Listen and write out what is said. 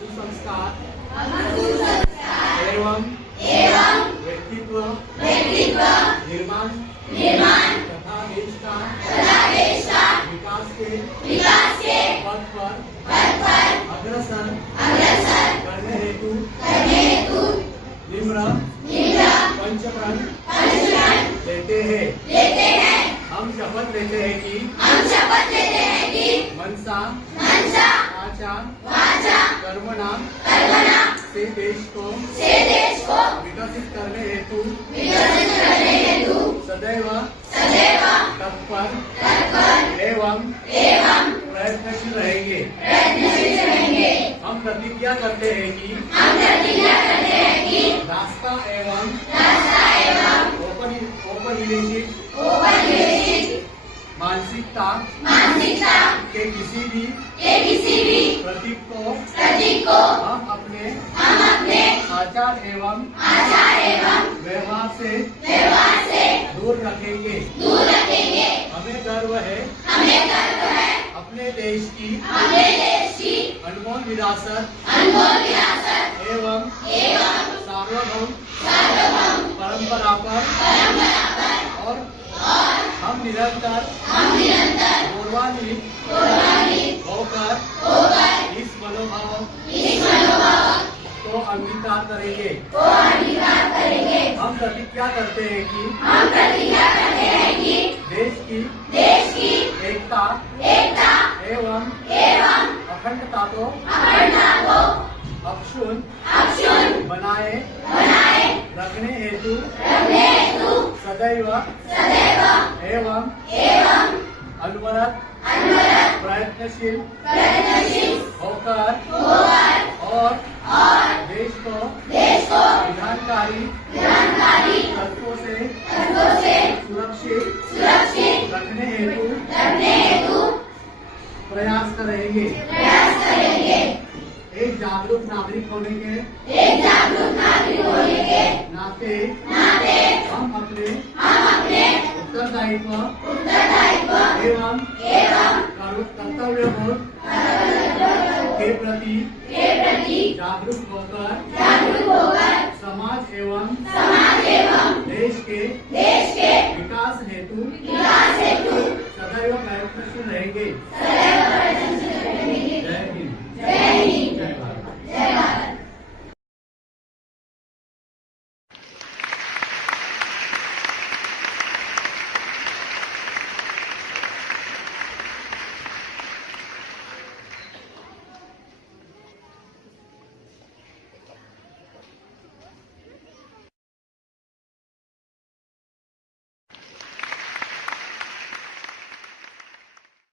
सुसंस्कार एवं व्यक्तित्व निर्माण तथा देश का विकास के पथ पर अग्रसर करने हेतु निम्र पंचप्रण लेते हैं। हम शपथ लेते हैं कि मनसा वाचा कर्मणा से देश को विकसित करने हेतु सदैव तत्पर एवं प्रयत्नशील रहेंगे। हम प्रतिज्ञा करते हैं कि रास्ता एवं औपनिवेशिक मानसिकता के किसी भी प्रतीक को हम अपने आचार एवं व्यवहार से दूर रखेंगे। हमें गर्व है अपने देश की अनमोल विरासत एवं सार्वभौम परंपरा पर और हम निरंतर गौरवान्वित होकर इस मनोभाव को अंगीकार करेंगे। हम प्रतिज्ञा करते हैं कि देश की एकता एवं अखंडता को अक्षुण्ण बनाए रखने हेतु सदैव एवं अनवरत प्रयत्नशील होकर और देश को विधानकारी तत्वों से सुरक्षित रखने हेतु प्रयास करेंगे। एक जागरूक नागरिक होने के नाते हम अपने उत्तरदायित्व एवं कर्तव्यबोध के प्रति जागरूक होकर समाज एवं देश के विकास हेतु सदैव प्रयत्नशील रहेंगे। जय हिंद।